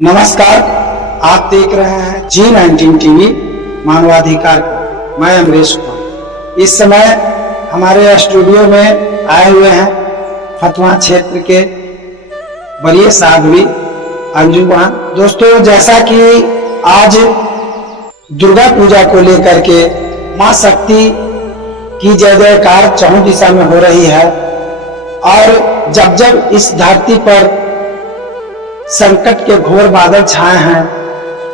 नमस्कार, आप देख रहे हैं G19 टीवी मानवाधिकार। मैं अमरीश कुमार। इस समय हमारे स्टूडियो में आए हुए हैं फतवा क्षेत्र के वरीय साध्वी अंजू बहन। दोस्तों, जैसा कि आज दुर्गा पूजा को लेकर के मां शक्ति की जय जयकार चहुं दिशा में हो रही है और जब जब इस धरती पर संकट के घोर बादल छाए हैं,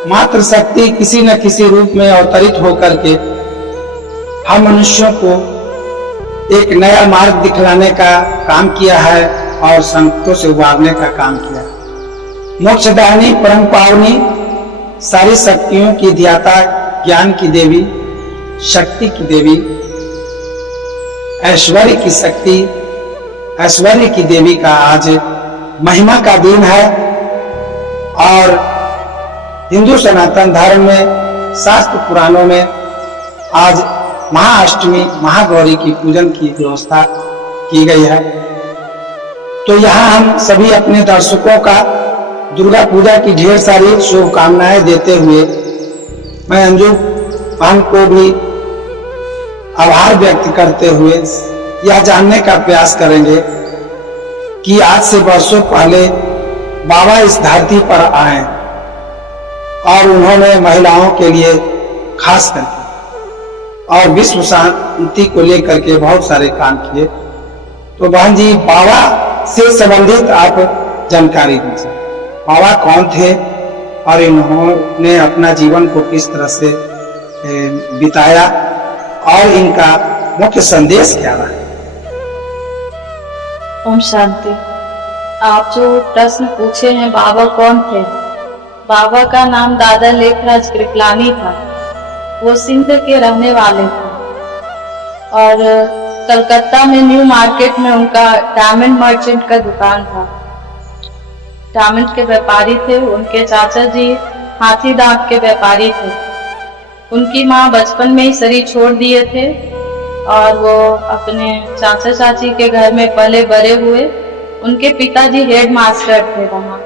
मातृ शक्ति किसी न किसी रूप में अवतरित होकर के हम मनुष्यों को एक नया मार्ग दिखलाने का काम किया है और संकटों से उबारने का काम किया है। मोक्षदायिनी, परम पावनी, सारी शक्तियों की ध्याता, ज्ञान की देवी, शक्ति की देवी, ऐश्वर्य की शक्ति, ऐश्वर्य की देवी का आज महिमा का दिन है और हिंदू सनातन धर्म में शास्त्र पुराणों में आज महाअष्टमी, महागौरी की पूजन की व्यवस्था की गई है। तो यहाँ हम सभी अपने दर्शकों का दुर्गा पूजा की ढेर सारी शुभकामनाएं देते हुए मैं अंजू बहन को भी आभार व्यक्त करते हुए यह जानने का प्रयास करेंगे कि आज से वर्षों पहले बाबा इस धरती पर आए और उन्होंने महिलाओं के लिए खास करके और विश्व शांति को लेकर के बहुत सारे काम किए। तो बहन जी, बाबा से संबंधित आप जानकारी दीजिए। बाबा कौन थे और इन्होंने अपना जीवन को किस तरह से बिताया और इनका मुख्य संदेश क्या रहा? ओम शांति। आप जो प्रश्न पूछे हैं, बाबा कौन थे? बाबा का नाम दादा लेखराज कृपलानी था। वो सिंध के रहने वाले थे और कलकत्ता में न्यू मार्केट में उनका डायमंड मर्चेंट का दुकान था। डायमंड के व्यापारी थे। उनके चाचा जी हाथी दांत के व्यापारी थे। उनकी माँ बचपन में ही शरीर छोड़ दिए थे और वो अपने चाचा चाची के घर में पले बड़े हुए। उनके पिताजी हेड मास्टर थे वहाँ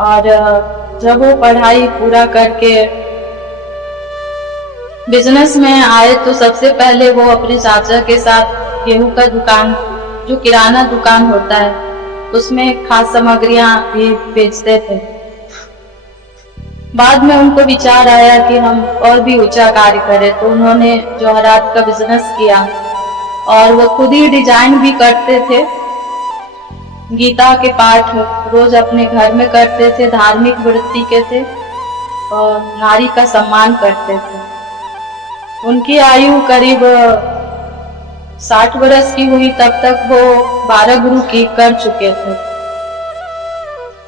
और जब वो पढ़ाई पूरा करके बिजनेस में आए तो सबसे पहले वो अपने चाचा के साथ गेहूं का दुकान, जो किराना दुकान होता है, उसमें खास सामग्रियां भी बेचते थे। बाद में उनको विचार आया कि हम और भी ऊंचा कार्य करें, तो उन्होंने जौहरात का बिजनेस किया और वो खुद ही डिजाइन भी करते थे। गीता के पाठ रोज अपने घर में करते थे, धार्मिक वृत्ति के थे और नारी का सम्मान करते थे। उनकी आयु करीब 60 वर्ष की हुई तब तक वो 12 गुरु की कर चुके थे।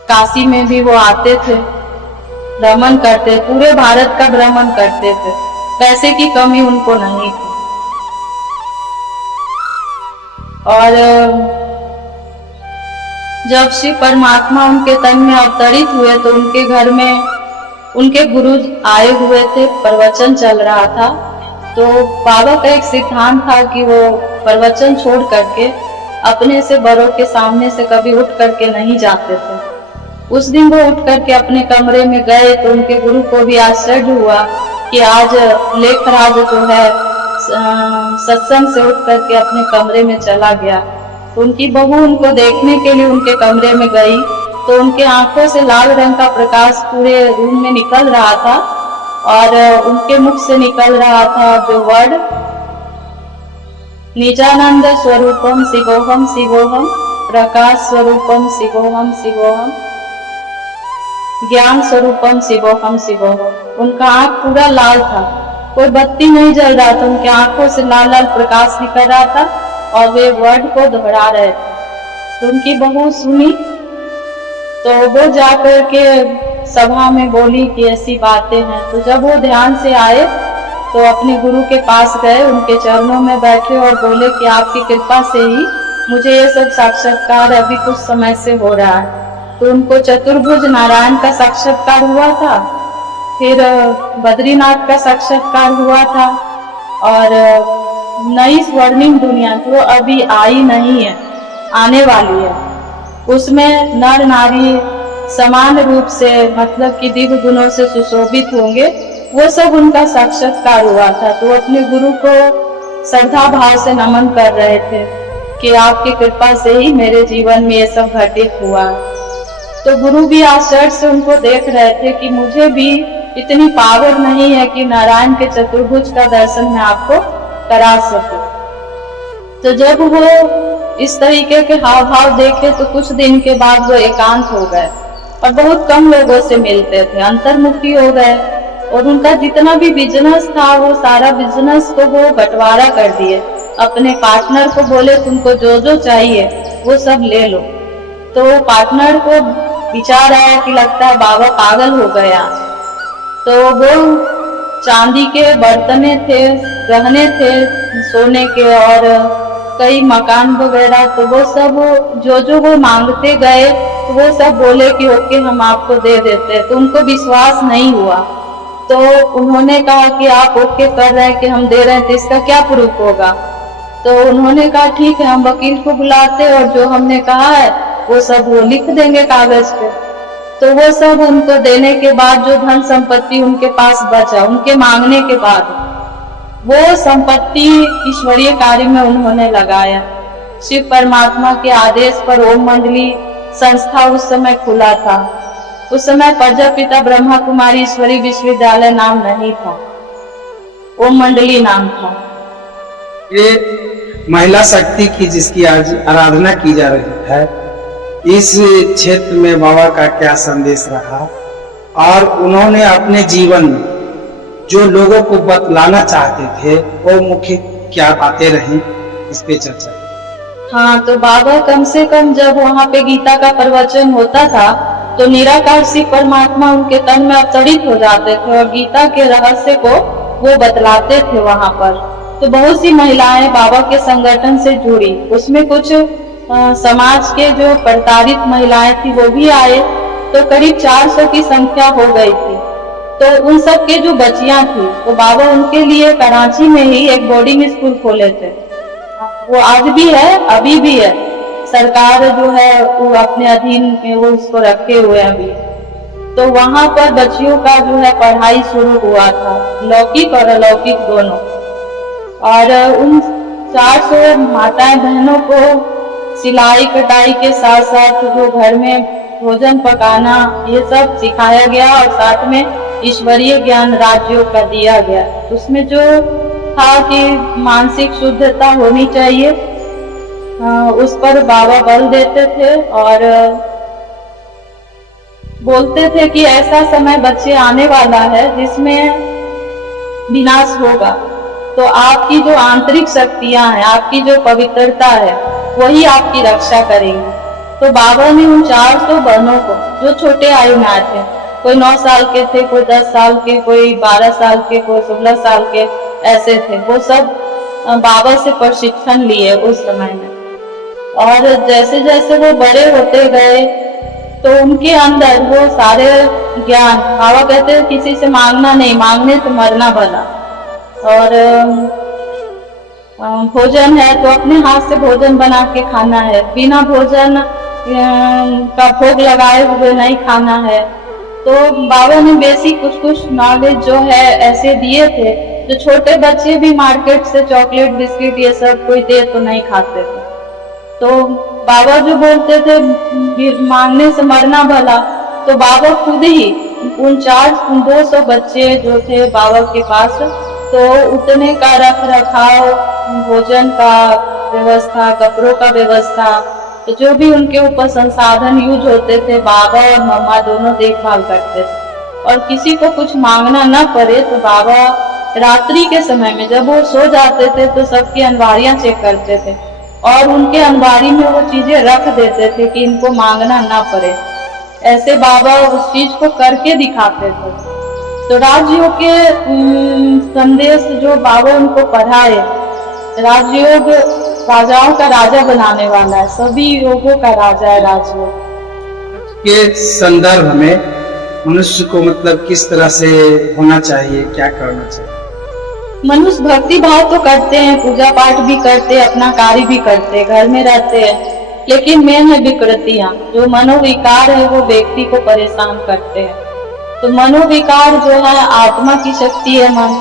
काशी में भी वो आते थे, भ्रमण करते, पूरे भारत का भ्रमण करते थे। पैसे की कमी उनको नहीं थी। और जब शिव परमात्मा उनके तन में अवतरित हुए तो उनके घर में उनके गुरु आए हुए थे, प्रवचन चल रहा था। तो बाबा का एक सिद्धांत था कि वो प्रवचन छोड़ करके अपने से बड़ों के सामने से कभी उठ करके नहीं जाते थे। उस दिन वो उठ करके अपने कमरे में गए तो उनके गुरु को भी आश्चर्य हुआ कि आज लेखराज जो है सत्संग से उठ करके अपने कमरे में चला गया। तो उनकी बहू उनको देखने के लिए उनके कमरे में गई तो उनके आंखों से लाल रंग का प्रकाश पूरे रूम में निकल रहा था और उनके मुख से निकल रहा था जो वर्ड निजानंद स्वरूपम शिवोहम शिवोहम, प्रकाश स्वरूपम शिवोहम शिवोहम, ज्ञान स्वरूपम शिवोहम शिवोहम। उनका आंख पूरा लाल था, कोई बत्ती नहीं जल रहा था, उनके आंखों से लाल लाल प्रकाश निकल रहा था और वे वर्ड को दोहरा रहे थे। तो उनकी बहू सुनी तो वो जाकर के सभा में बोली कि ऐसी बातें हैं। तो जब वो ध्यान से आए तो अपने गुरु के पास गए, उनके चरणों में बैठे और बोले कि आपकी कृपा से ही मुझे ये सब साक्षात्कार अभी कुछ समय से हो रहा है। तो उनको चतुर्भुज नारायण का साक्षात्कार हुआ था, फिर बद्रीनाथ का साक्षात्कार हुआ था और नई स्वर्णिम दुनिया जो अभी आई नहीं है, आने वाली है, उसमें नर नारी समान रूप से मतलब कि दिव्य गुणों से सुशोभित होंगे, वो सब उनका साक्षात्कार हुआ था। तो अपने गुरु को श्रद्धा भाव से नमन कर रहे थे कि आपकी कृपा से ही मेरे जीवन में ये सब घटित हुआ। तो गुरु भी आश्चर्य से उनको देख रहे थे कि मुझे भी इतनी पावर नहीं है कि नारायण के चतुर्भुज का दर्शन मैं आपको करा सकूं। तो जब वो इस तरीके के हाव भाव देखे तो कुछ दिन के बाद वो एकांत हो गए और बहुत कम लोगों से मिलते थे, अंतर्मुखी हो गए और उनका जितना भी बिजनेस था वो सारा बिजनेस को वो बंटवारा कर दिए। अपने पार्टनर को बोले तुमको जो जो चाहिए वो सब ले लो। तो पार्टनर को विचार आया कि लगता है बाबा पागल हो गया। तो वो चांदी के बर्तने थे, गहने थे सोने के और कई मकान वगैरह, तो वो सब जो वो मांगते गए तो वो सब बोले कि ओके हम आपको दे देते। तो उनको विश्वास नहीं हुआ। तो उन्होंने कहा कि आप ओके कर रहे हैं कि हम दे रहे हैं तो इसका क्या प्रूफ होगा। तो उन्होंने कहा ठीक है हम वकील को बुलाते और जो हमने कहा है वो सब वो लिख देंगे कागज पे। तो वो सब उनको देने के बाद जो धन संपत्ति उनके पास बचा, उनके मांगने के बाद वो संपत्ति ईश्वरीय कार्य में उन्होंने लगाया। शिव परमात्मा के आदेश पर ओम मंडली संस्था उस समय खुला था। उस समय प्रजापिता ब्रह्मा कुमारी ईश्वरी विश्वविद्यालय नाम नहीं था, ओम मंडली नाम था। ये महिला शक्ति की जिसकी आज आराधना की जा रही है, इस क्षेत्र में बाबा का क्या संदेश रहा और उन्होंने अपने जीवन में जो लोगों को बतलाना चाहते थे वो मुख्य क्या बातें रही, इस पे चर्चा। हाँ, तो बाबा कम से कम जब वहाँ पे गीता का प्रवचन होता था तो निराकार शिव परमात्मा उनके तन में अवतरित हो जाते थे और गीता के रहस्य को वो बतलाते थे वहाँ पर। तो बहुत सी महिलाएं बाबा के संगठन से जुड़ी, उसमें कुछ समाज के जो प्रताड़ित महिलाएं थी वो भी आए, तो करीब 400 की संख्या हो गई थी। तो उन सब के जो बच्चियां थी तो बाबा उनके लिए कराची में ही एक बोर्डिंग स्कूल खोले थे। वो आज भी है, अभी भी है, सरकार जो है वो अपने अधीन में वो उसको रखे हुए अभी। तो वहां पर बच्चियों का जो है पढ़ाई शुरू हुआ था, लौकिक और अलौकिक दोनों। और उन 400 माताएं बहनों को सिलाई कटाई के साथ साथ जो घर में भोजन पकाना ये सब सिखाया गया और साथ में ईश्वरीय ज्ञान राजयोग का दिया गया। उसमें जो था कि मानसिक शुद्धता होनी चाहिए, उस पर बाबा बल देते थे और बोलते थे कि ऐसा समय बच्चे आने वाला है जिसमें विनाश होगा। तो आपकी जो आंतरिक शक्तियां हैं, आपकी जो पवित्रता है वही आपकी रक्षा करेंगी। तो बाबा ने उन 400 बहनों को जो छोटे आयु में आए थे, कोई 9 साल के थे, कोई 10 साल के, कोई 12 साल के, कोई 16 साल के, ऐसे थे, वो सब बाबा से प्रशिक्षण लिए उस समय में। और जैसे जैसे वो बड़े होते गए तो उनके अंदर वो सारे ज्ञान, बाबा कहते हैं किसी से मांगना नहीं, मांगने से मरना भला। और भोजन है तो अपने हाथ से भोजन बना के खाना है, बिना भोजन का भोग लगाए हुए नहीं खाना है। तो बाबा ने बेसिक कुछ नॉलेज जो है ऐसे दिए थे जो छोटे बच्चे भी मार्केट से चॉकलेट बिस्किट ये सब कोई दे तो नहीं खाते थे। तो बाबा जो बोलते थे मांगने से मरना भला, तो बाबा खुद ही उन 200 बच्चे जो थे बाबा के पास, तो उतने का रख रखाव, भोजन का व्यवस्था, कपड़ों का व्यवस्था, तो जो भी उनके ऊपर संसाधन यूज होते थे बाबा और मम्मा दोनों देखभाल करते थे। और किसी को कुछ मांगना न पड़े तो बाबा रात्रि के समय में जब वो सो जाते थे तो सबकी अलमारियां चेक करते थे और उनके अलमारी में वो चीजें रख देते थे कि इनको मांगना ना पड़े। ऐसे बाबा उस चीज को करके दिखाते थे। तो राजयोग के संदेश जो बाबा उनको पढ़ाए, राजयोग राजाओं का राजा बनाने वाला है, सभी योगों का राजा है राजयोग। के संदर्भ में मनुष्य को मतलब किस तरह से होना चाहिए, क्या करना चाहिए? मनुष्य भक्ति भाव तो करते हैं, पूजा पाठ भी करते हैं, अपना कार्य भी करते हैं, घर में रहते हैं, लेकिन मेन है विकृतियां। जो मनोविकार है वो व्यक्ति को परेशान करते हैं। तो मनोविकार जो है आत्मा की शक्ति है मन,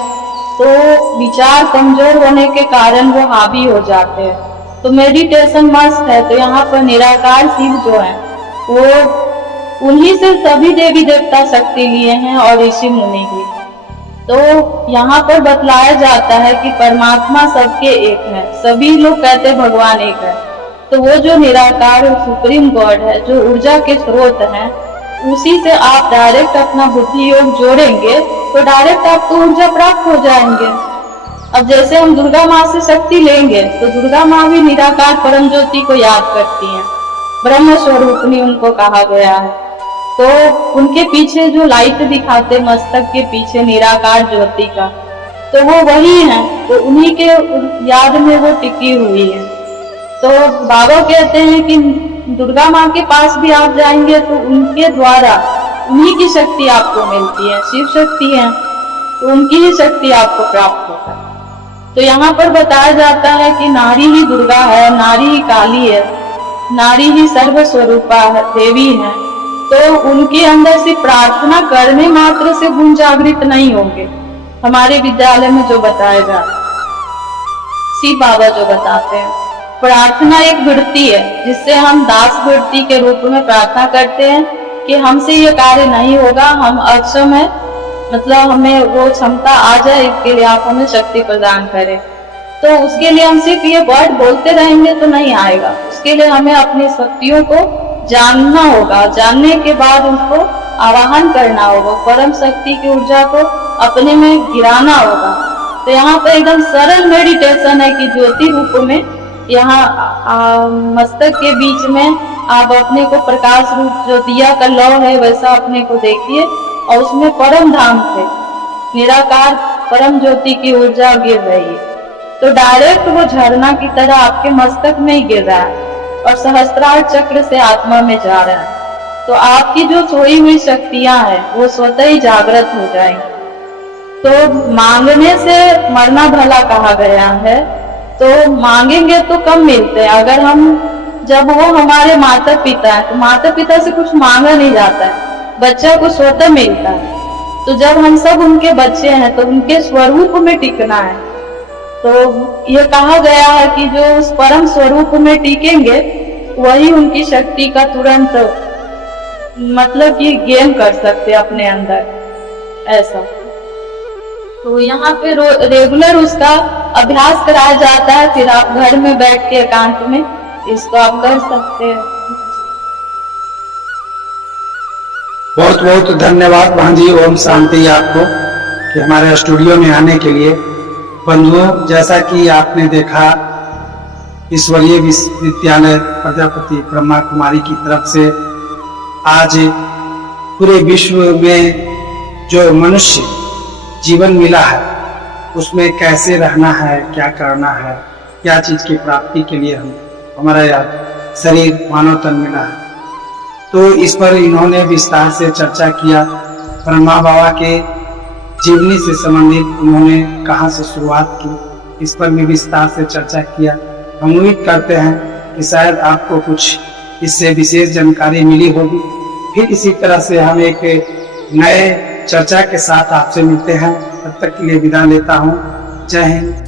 तो विचार कमजोर होने के कारण वो हावी हो जाते हैं। तो मेडिटेशन मस्त है। तो यहाँ पर निराकार शिव जो है वो उन्हीं से सभी देवी देवता शक्ति लिए हैं और ऋषि मुनि भी। तो यहाँ पर बतलाया जाता है कि परमात्मा सबके एक है। सभी लोग कहते भगवान एक है। तो वो जो निराकार और सुप्रीम गॉड है, जो ऊर्जा के स्रोत हैं, उसी से आप डायरेक्ट अपना बुद्धि योग जोड़ेंगे तो डायरेक्ट आपको ऊर्जा प्राप्त हो जाएंगे। अब जैसे हम दुर्गा माँ से शक्ति लेंगे तो दुर्गा माँ भी निराकार परम ज्योति को याद करती हैं, ब्रह्म स्वरूपनी उनको कहा गया है। तो उनके पीछे जो लाइट दिखाते मस्तक के पीछे निराकार ज्योति का, तो वो वही है। तो उन्हीं के याद में वो टिकी हुई है। तो बाबा कहते हैं कि दुर्गा माँ के पास भी आप जाएंगे तो उनके द्वारा उन्हीं की शक्ति आपको मिलती है। शिव शक्ति है तो उनकी ही शक्ति आपको प्राप्त होता है। तो यहाँ पर बताया जाता है कि नारी ही दुर्गा है, नारी ही काली है, नारी ही सर्वस्वरूपा देवी है। तो उनके अंदर से प्रार्थना करने मात्र से गुण जागृत नहीं होंगे। हमारे विद्यालय में जो बताया जाता है, शिव बाबा जो बताते हैं, प्रार्थना एक वृत्ति है जिससे हम दास वृत्ति के रूप में प्रार्थना करते हैं कि हमसे ये कार्य नहीं होगा, हम अक्षम है, मतलब हमें वो क्षमता आ जाए, इसके लिए आप हमें शक्ति प्रदान करें। तो उसके लिए हम सिर्फ ये वर्ड बोलते रहेंगे तो नहीं आएगा। उसके लिए हमें अपनी शक्तियों को जानना होगा, जानने के बाद उसको आवाहन करना होगा, परम शक्ति की ऊर्जा को अपने में गिराना होगा। तो यहाँ पर एकदम सरल मेडिटेशन है कि ज्योति रूप में यहाँ मस्तक के बीच में आप अपने को प्रकाश रूप जो दिया का लौ है वैसा अपने को देखिए और उसमें परम धाम से निराकार परम ज्योति की ऊर्जा गिर रही है। तो डायरेक्ट वो झरना की तरह आपके मस्तक में ही गिर रहा है और सहस्त्रार चक्र से आत्मा में जा रहा है। तो आपकी जो सोई हुई शक्तियां हैं वो स्वतः ही जागृत हो जाएंगी। तो मांगने से मरना भला कहा गया है। तो मांगेंगे तो कम मिलते हैं। अगर हम जब वो हमारे माता पिता है तो माता पिता से कुछ मांगा नहीं जाता है, बच्चा को स्वतः मिलता है। तो जब हम सब उनके बच्चे हैं तो उनके स्वरूप में टिकना है। तो ये कहा गया है कि जो उस परम स्वरूप में टिकेंगे वही उनकी शक्ति का तुरंत मतलब कि गेन कर सकते अपने अंदर ऐसा। तो यहाँ पे रेगुलर उसका अभ्यास कराया जाता है। फिर आप घर में बैठ के एकांत में इसको आप कर सकते हैं। बहुत बहुत धन्यवाद बहन जी। ओम शांति आपको कि हमारे स्टूडियो में आने के लिए। बंधुओं, जैसा कि आपने देखा ईश्वरीय विश्वविद्यालय प्रजापति ब्रह्मा कुमारी की तरफ से आज पूरे विश्व में जो मनुष्य जीवन मिला है उसमें कैसे रहना है, क्या करना है, क्या चीज की प्राप्ति के लिए हमारा यह शरीर मानव तन मिला है, तो इस पर इन्होंने विस्तार से चर्चा किया। ब्रह्मा बाबा के जीवनी से संबंधित उन्होंने कहाँ से शुरुआत की, इस पर भी विस्तार से चर्चा किया। हम उम्मीद करते हैं कि शायद आपको कुछ इससे विशेष जानकारी मिली होगी। फिर इसी तरह से हम एक नए चर्चा के साथ आपसे मिलते हैं। तब तक के लिए विदा लेता हूँ। जय हिंद।